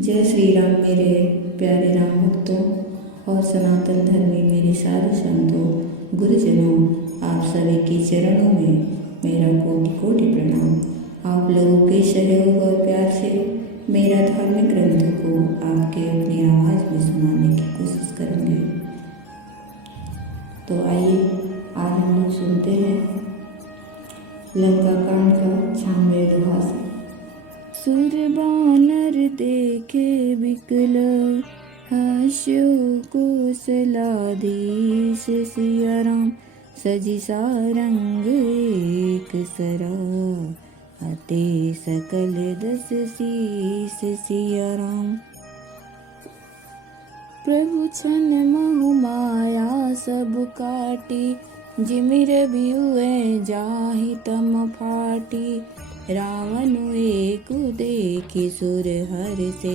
जय श्री राम मेरे प्यारे राम भक्तों और सनातन धर्मी मेरे साधु संतों, गुरुजनों, आप सभी के चरणों में मेरा कोटि कोटि प्रणाम। आप लोगों के सहयोग और प्यार से मेरा धार्मिक ग्रंथ को आपके अपनी आवाज़ में सुनाने की कोशिश करेंगे। तो आइए आज हम लोग सुनते हैं लंका कांड का 96 दोहा। सुर बानर देखे विकल, हास्यो कौशलाधीश। सिया राम सजी सारंग एक सरा, अते सकल 10 शीस। सिया राम प्रभु छन महु माया सब काटी, जिमिर बिहुए जाहि तम फाटी। रावण एक देखि सुर हर से,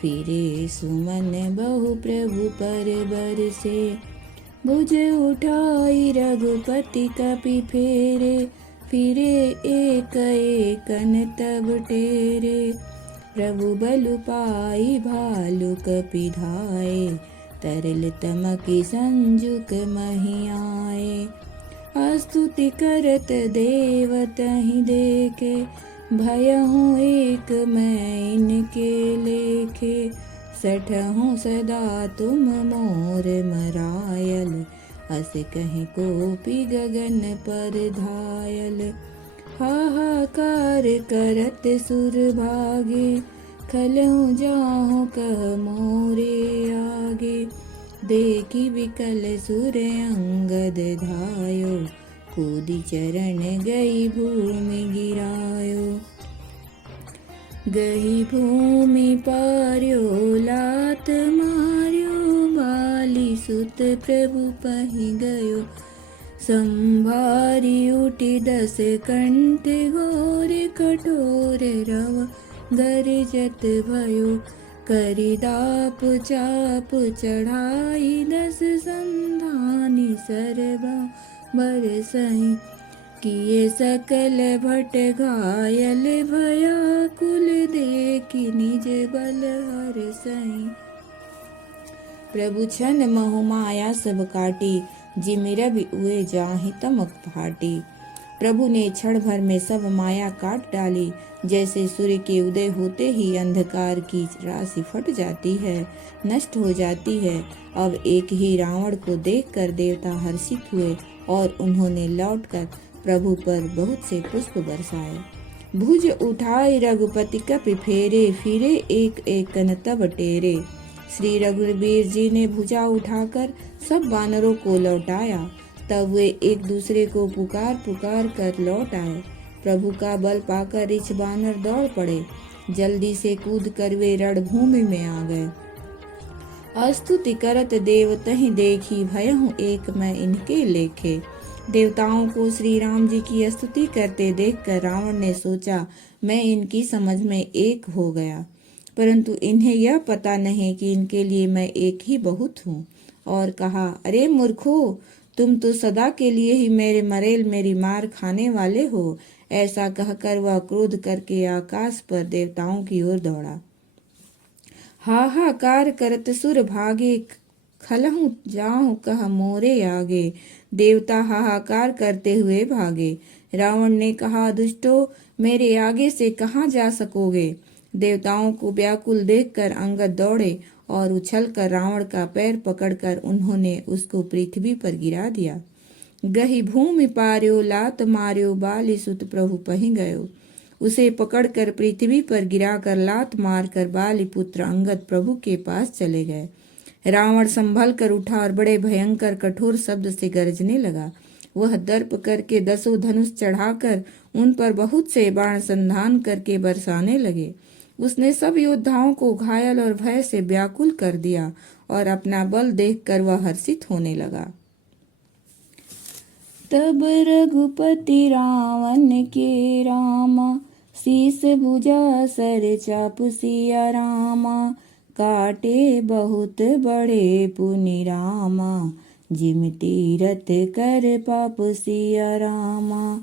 फिरे सुमन बहु प्रभु पर बरसे। भुज उठाई रघुपति कपि फेरे, फिरे एक एकन तब टेरे। प्रभु बलु पाई भालु कपि धाये, तरल तमकि संजुक महि आए। स्तुति करत देवतहि देखे, भयहु एक मैं इनके लेखे। सठहु सदा तुम मोर मरायल, अस कहीं कोपि गगन पर धायल। हाहाकार करत सुर भागे, खलहु जाहु कह मोरे आगे। देखी विकल सुर अंगद धायो, कूदि चरण गई भूमि गिरायो। गई भूमि पार्यो लात मार्यो, बाली सुत प्रभु पहि गयो। संभारी उठी 10 कंठ घोर, कठोर रव गरजत भयो। करि दाप चाप चढ़ाई, 10 संधानी सरबा बरसई। किए सकल भट घायल, भयाकुल देखि निज बल हरसई। प्रभु छन महु माया सब काटी, जिमिर बिहुए जाहि तम फाटी। प्रभु ने क्षण भर में सब माया काट डाली। जैसे सूर्य के उदय होते ही अंधकार की राशि फट जाती है, नष्ट हो जाती है। अब एक ही रावण को देखकर देवता हर्षित हुए और उन्होंने लौटकर प्रभु पर बहुत से पुष्प बरसाए। भुज उठाए रघुपति कपि फेरे, फिरे एक एकन तब टेरे। श्री रघुवीर जी ने भुजा उठाकर सब बानरों को लौटाया। तब वे एक दूसरे को पुकार पुकार कर लौट आए। प्रभु का बल पाकर रिछ बानर दौड़ पड़े। जल्दी से कूद कर वे रणभूमि में आ गए। स्तुति करत देवतहि देखी, भयहु एक मैं इनके लेखे। देवताओं को श्री राम जी की स्तुति करते देखकर रावण ने सोचा, मैं इनकी समझ में एक हो गया। परंतु इन्हें यह पता नहीं कि इनके लिए मैं एक ही बहुत हूँ। और कहा, अरे मूर्खो, तुम तो सदा के लिए ही मेरे मरेल मेरी मार खाने वाले हो। ऐसा कहकर वह क्रोध करके आकाश पर देवताओं की ओर दौड़ा। हाहाकार करत सुर भागे, खलहु जाहु कह मोरे आगे। देवता हाहाकार करते हुए भागे। रावण ने कहा, दुष्टो, मेरे आगे से कहाँ जा सकोगे। देवताओं को व्याकुल देखकर अंगद दौड़े और उछलकर रावण का पैर पकड़कर उन्होंने उसको पृथ्वी पर गिरा दिया। गही भूमि पार्यो लात मार्यो, बाली सुत प्रभु पहि गयो। उसे पकड़कर पृथ्वी पर गिराकर लात मारकर बाली पुत्र अंगद प्रभु के पास चले गए। रावण संभल कर उठा और बड़े भयंकर कठोर शब्द से गरजने लगा। वह दर्प करके 10 धनुष चढ़ाकर उन पर बहुत से बाण संधान करके बरसाने लगे। उसने सब योद्धाओं को घायल और भय से व्याकुल कर दिया और अपना बल देखकर वह हर्षित होने लगा। तब रघुपति रावण के रामा, शीस भुजा सर चाप सिया रामा। काटे बहुत बड़े पुनि रामा, जिम तीरथ कर पाप सिया रामा।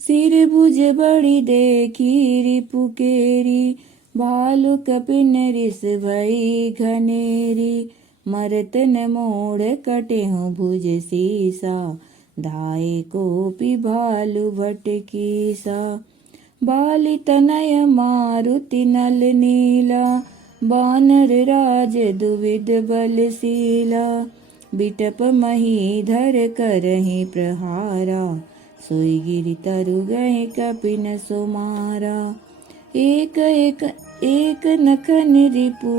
सिर भुज बड़ी देखी रिपु केरी, भालु कपिन रिस भई घनेरी, मरत न मोड़ कटे हो भुज सीसा, धाये कोपि भालु भटकीसा। बाली तनय मारुति नल नीला, बानर राज दुविध बलशीला, बिटप महीधर करहि प्रहारा, सोई गिरि तरु गए कपिन सुमारा। एक नखन रिपु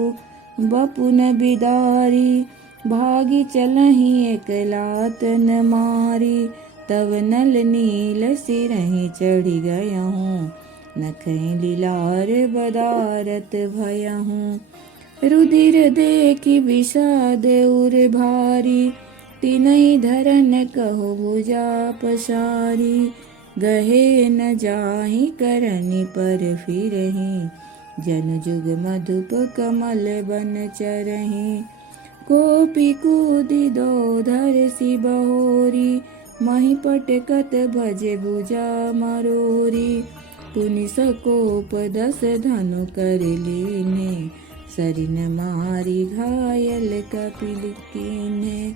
बपुन बिदारी, भागी चलहि एक लातन मारी, तब नल नील सिरहि चढ़ि गयहूँ, नखहि लीलार बदारत भयहूँ। रुधिर देखि विषाद उर भारी, तिनहि धरन कहो भुजा पसारी, गहे न जाहि करनि पर फिरहि, जन जुग मधुप कमल बन चरहि। कोपि कूदि दो धरसि बहोरी, मही पटकत भजे भुजा मरोरी, पुनि सकोप 10 धनु कर लीने, सरिन मारी घायल कपिल कीन्हे।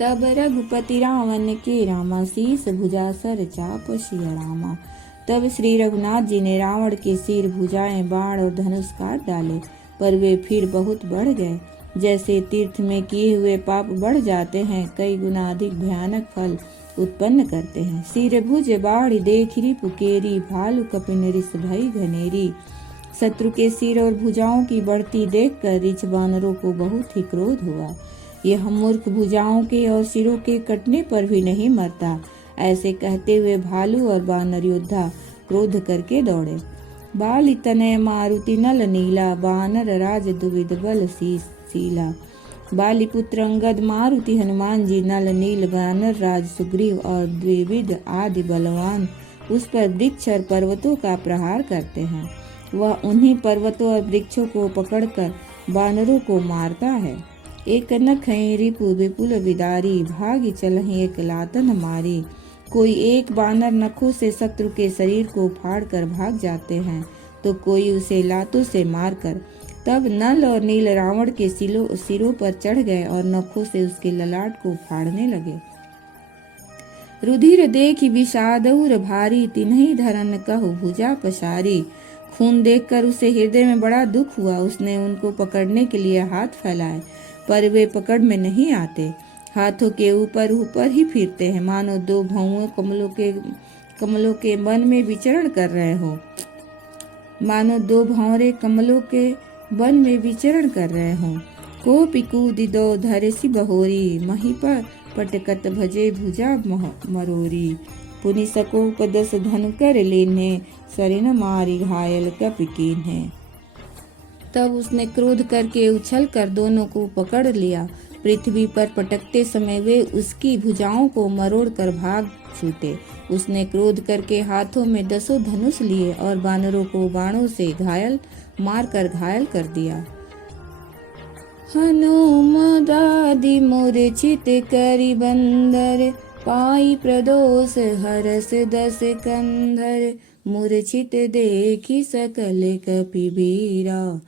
तब रघुपति रावण के रामा, शीस भुजा सर चाप सिया रामा। तब श्री रघुनाथ जी ने रावण के सिर, भुजाएं, बाण और धनुष काट डाले, पर वे फिर बहुत बढ़ गए। जैसे तीर्थ में किए हुए पाप बढ़ जाते हैं, कई गुना अधिक भयानक फल उत्पन्न करते हैं। सिर भुज बाढ़ देख रिपु केरी, भालु कपिन रिस भई घनेरी। शत्रु के सिर और भुजाओं की बढ़ती देखकर रिछ बानरों को बहुत ही क्रोध हुआ। यह मूर्ख भुजाओं के और सिरों के कटने पर भी नहीं मरता। ऐसे कहते हुए भालू और बानर योद्धा क्रोध करके दौड़े। बाली तनय मारुति नल नीला, बानर राज दुविध बल शीला। बाली पुत्र अंगद, मारुति हनुमान जी, नल नील बानर राज सुग्रीव और द्विविध आदि बलवान उस पर वृक्ष और पर्वतों का प्रहार करते हैं। वह उन्हीं पर्वतों और वृक्षों को पकड़कर बानरों को मारता है। एक नखहि रिपु विपुल विदारी, भागी चलहि एक लातन मारी। कोई एक बानर नखों से शत्रु के शरीर को फाड़कर भाग जाते हैं, तो कोई उसे लातों से मारकर। तब नल और नील रावण के सिरों पर चढ़ गए और नखों से उसके ललाट को फाड़ने लगे। रुधिर देखि विषाद उर भारी, तिन्हि धरन कहु भुजा पसारी। खून देखकर उसे हृदय में बड़ा दुख हुआ। उसने उनको पकड़ने के लिए हाथ फैलाए, पर वे पकड़ में नहीं आते। हाथों के ऊपर ऊपर ही फिरते हैं, मानो दो भौंवे कमलों के वन में विचरण कर रहे हो। मानो दो भौरे कमलों के वन में विचरण कर रहे हों। कोपि कूदि दो धरसि बहोरी, मही पर पटकत भजे भुजा मरोरी। पुनि सकोप 10 धनु कर लीन्हे, सरिन मारी घायल कपि कीन्हे। तब उसने क्रोध करके उछल कर दोनों को पकड़ लिया। पृथ्वी पर पटकते समय वे उसकी भुजाओं को मरोड़ कर भाग छूटे। उसने क्रोध करके हाथों में 10 धनुष लिए और बानरों को बाणों से मारकर घायल कर दिया। हनुमदादि मूर्छित करि बंदर, पाई प्रदोष हरस 10 कंधर। मूर्छित देखि सकल कपिबीरा,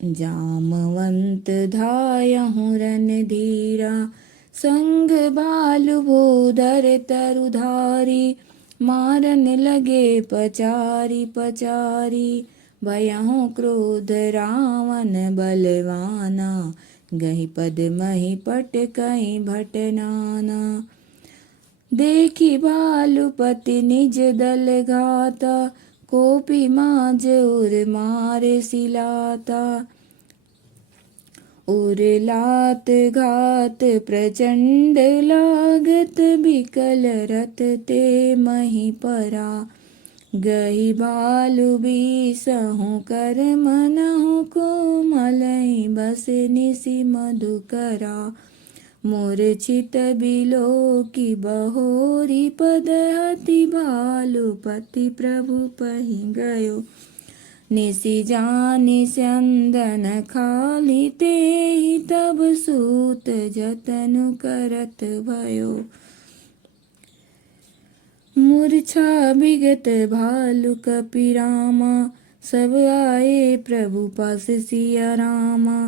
जामवंत धायहु रणधीरा। संग भालु भूधर तरुधारी, मारन लगे पचारी पचारी। भयहु क्रोध रावण बलवाना, गहि पद मही पटकहि भटनाना। देखि भालुपति निज दल घाता, कोपि माज उर मारे सिलाता। उर लात घात प्रचंड लागत, बिकल रथ ते मही परा। गही भालु बीसहु कर मनहु, कोमलहि बस निसि मधुकरा। मूर्छित बिलोकी बहोरी, पद हति भालुपति प्रभु पहि गयो। निसि जानि स्यंदन खाली, तेहि तब सूत जतनु करत भयो। मूर्छा विगत भालु कपि रामा, सब आए प्रभु पास सिया रामा,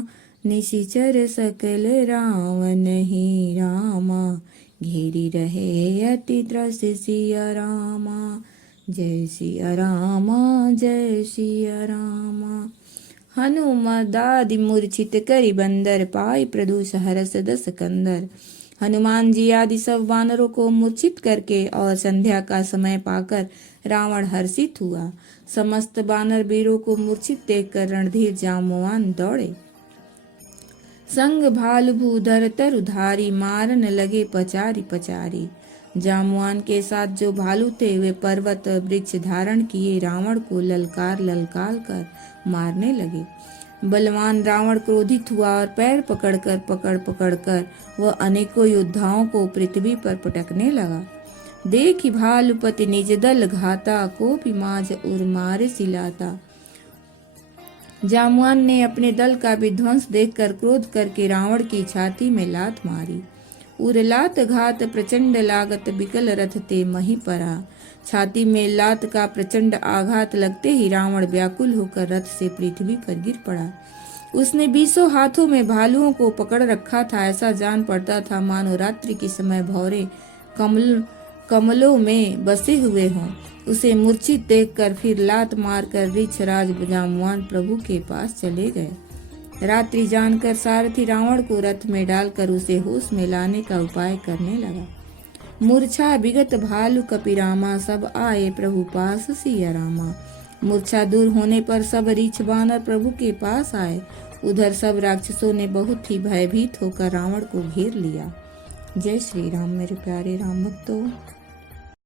निशिचर सकल रावण ही रामा, घेरी रहे अति त्रस सिया रामा। जय सिया रामा, जय सिया रामा। हनुमदादि मूर्छित करि बंदर, पाई प्रदूष हरस दस कंदर। हनुमान जी आदि सब वानरों को मूर्छित करके और संध्या का समय पाकर रावण हर्षित हुआ। समस्त वानर वीरों को मूर्छित देखकर रणधीर जाम्बवान दौड़े। संग भालु भूधर तरुधारी, मारन लगे पचारी पचारी। जाम्बवान के साथ जो भालू थे वे पर्वत वृक्ष धारण किए रावण को ललकार ललकार कर मारने लगे। बलवान रावण क्रोधित हुआ और पैर पकड़ वह अनेकों योद्धाओं को पृथ्वी पर पटकने लगा। देखि भालुपति निज दल घाता, कोपि माझ उर मारे सिलाता। जाम्बवान ने अपने दल का विध्वंस देखकर क्रोध करके रावण की छाती में लात मारी। उरलात घात प्रचंड लागत, बिकल रथ ते मही परा। छाती में लात का प्रचंड आघात लगते ही रावण व्याकुल होकर रथ से पृथ्वी पर गिर पड़ा। उसने 20 हाथों में भालुओं को पकड़ रखा था। ऐसा जान पड़ता था मानो रात्रि के समय भौरे कमलों में बसे हुए हों। उसे मूर्छित देखकर फिर लात मारकर ऋक्षराज जाम्बवान प्रभु के पास चले गए। रात्रि जानकर सारथी रावण को रथ में डालकर उसे होश में लाने का उपाय करने लगा। मूर्छा विगत भालु कपिरामा, सब आए प्रभु पास सिया रामा। मूर्छा दूर होने पर सब रीछ बानर प्रभु के पास आए। उधर सब राक्षसों ने बहुत ही भयभीत होकर रावण को घेर लिया। जय श्री राम मेरे प्यारे राम भक्तों।